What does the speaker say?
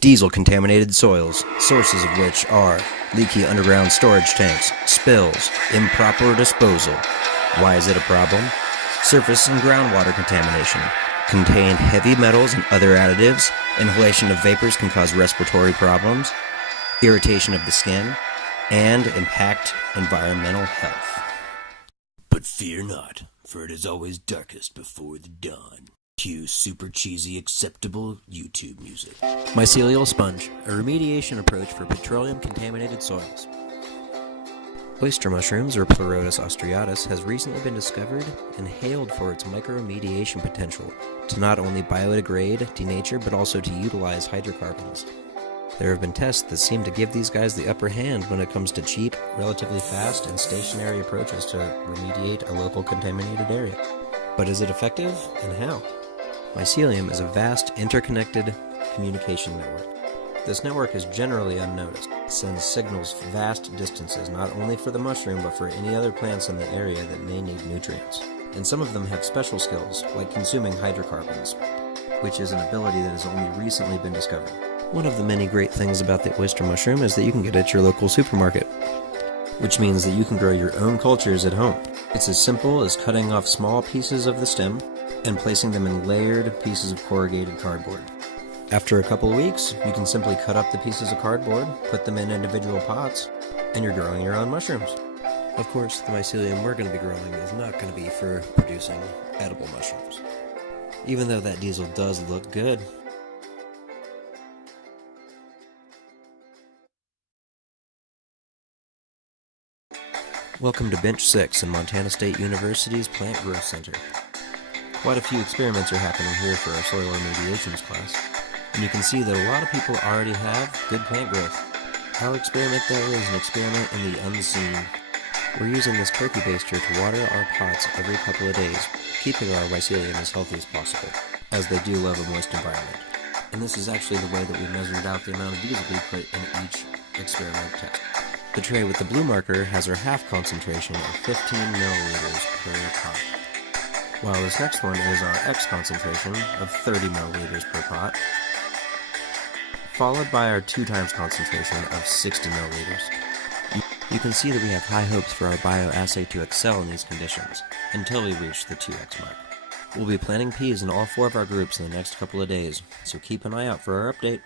Diesel-contaminated soils, sources of which are leaky underground storage tanks, spills, improper disposal. Why is it a problem? Surface and groundwater contamination. Contain heavy metals and other additives. Inhalation of vapors can cause respiratory problems. Irritation of the skin. And impact environmental health. But fear not, for it is always darkest before the dawn. Cue super cheesy acceptable YouTube music. Mycelial Sponge, a remediation approach for petroleum-contaminated soils. Oyster mushrooms, or Pleurotus austriatus, has recently been discovered and hailed for its microremediation potential to not only biodegrade, denature, but also to utilize hydrocarbons. There have been tests that seem to give these guys the upper hand when it comes to cheap, relatively fast, and stationary approaches to remediate a local contaminated area. But is it effective, and how? Mycelium is a vast, interconnected communication network. This network is generally unnoticed. It sends signals vast distances, not only for the mushroom, but for any other plants in the area that may need nutrients. And some of them have special skills, like consuming hydrocarbons, which is an ability that has only recently been discovered. One of the many great things about the oyster mushroom is that you can get it at your local supermarket, which means that you can grow your own cultures at home. It's as simple as cutting off small pieces of the stem and placing them in layered pieces of corrugated cardboard. After a couple of weeks, you can simply cut up the pieces of cardboard, put them in individual pots, and you're growing your own mushrooms. Of course, the mycelium we're going to be growing is not going to be for producing edible mushrooms, even though that diesel does look good. Welcome to Bench 6 in Montana State University's Plant Growth Center. Quite a few experiments are happening here for our soil remediations class, and you can see that a lot of people already have good plant growth. Our experiment, though, is an experiment in the unseen. We're using this turkey baster to water our pots every couple of days, keeping our mycelium as healthy as possible, as they do love a moist environment. And this is actually the way that we measured out the amount of diesel we put in each experiment test. The tray with the blue marker has our half concentration of 15 milliliters per pot, while this next one is our X concentration of 30 milliliters per pot, followed by our 2 times concentration of 60 milliliters. You can see that we have high hopes for our bioassay to excel in these conditions, until we reach the 2X mark. We'll be planting peas in all 4 of our groups in the next couple of days, so keep an eye out for our update.